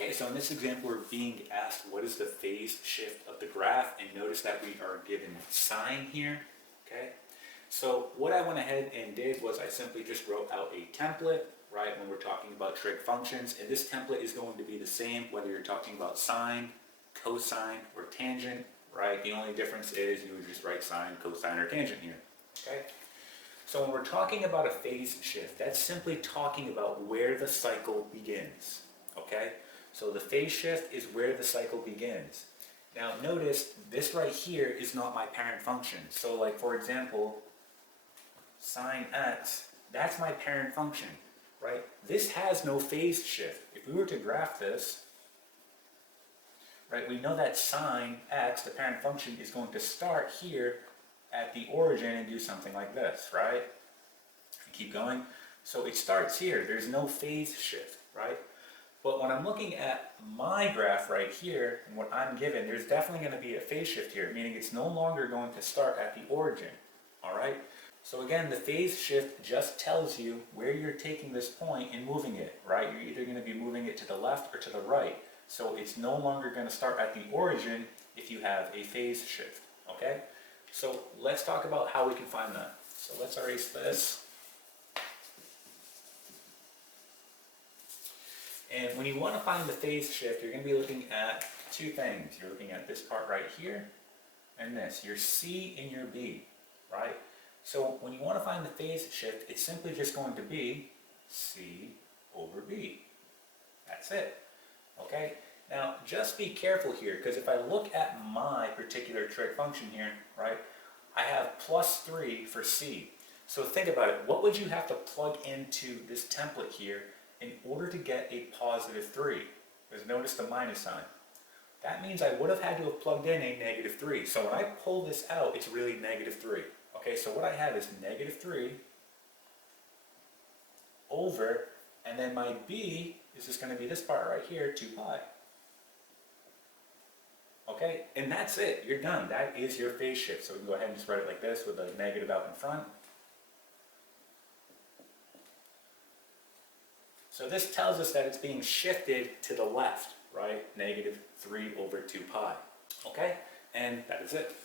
Okay, so in this example, we're being asked what is the phase shift of the graph, and notice that we are given sine here, okay? So what I went ahead and did was I simply just wrote out a template, right, when we're talking about trig functions, and this template is going to be the same whether you're talking about sine, cosine, or tangent, right? The only difference is you would just write sine, cosine, or tangent here, okay? So when we're talking about a phase shift, that's simply talking about where the cycle begins, okay? So the phase shift is where the cycle begins. Now notice this right here is not my parent function. So like for example, sine x, that's my parent function, right? This has no phase shift. If we were to graph this, right, we know that sine x, the parent function, is going to start here at the origin and do something like this, right? And keep going. So it starts here. There's no phase shift, right? But when I'm looking at my graph right here, and what I'm given, there's definitely going to be a phase shift here, meaning it's no longer going to start at the origin, all right? So again, the phase shift just tells you where you're taking this point and moving it, right? You're either going to be moving it to the left or to the right. So it's no longer going to start at the origin if you have a phase shift, okay? So let's talk about how we can find that. So let's erase this. And when you want to find the phase shift, you're going to be looking at two things. You're looking at this part right here and this, your C and your B, right? So when you want to find the phase shift, it's simply just going to be C over B. That's it, okay? Now, just be careful here, because if I look at my particular trig function here, right, I have +3 for C. So think about it. What would you have to plug into this template here in order to get a +3? Because notice the minus sign. That means I would have had to have plugged in a -3. So when I pull this out, it's really -3. Okay, so what I have is -3 over, and then my B is just going to be this part right here, 2 pi. Okay, and that's it. You're done. That is your phase shift. So we can go ahead and just write it like this with a negative out in front. So this tells us that it's being shifted to the left, right? -3 over 2 pi. Okay, and that is it.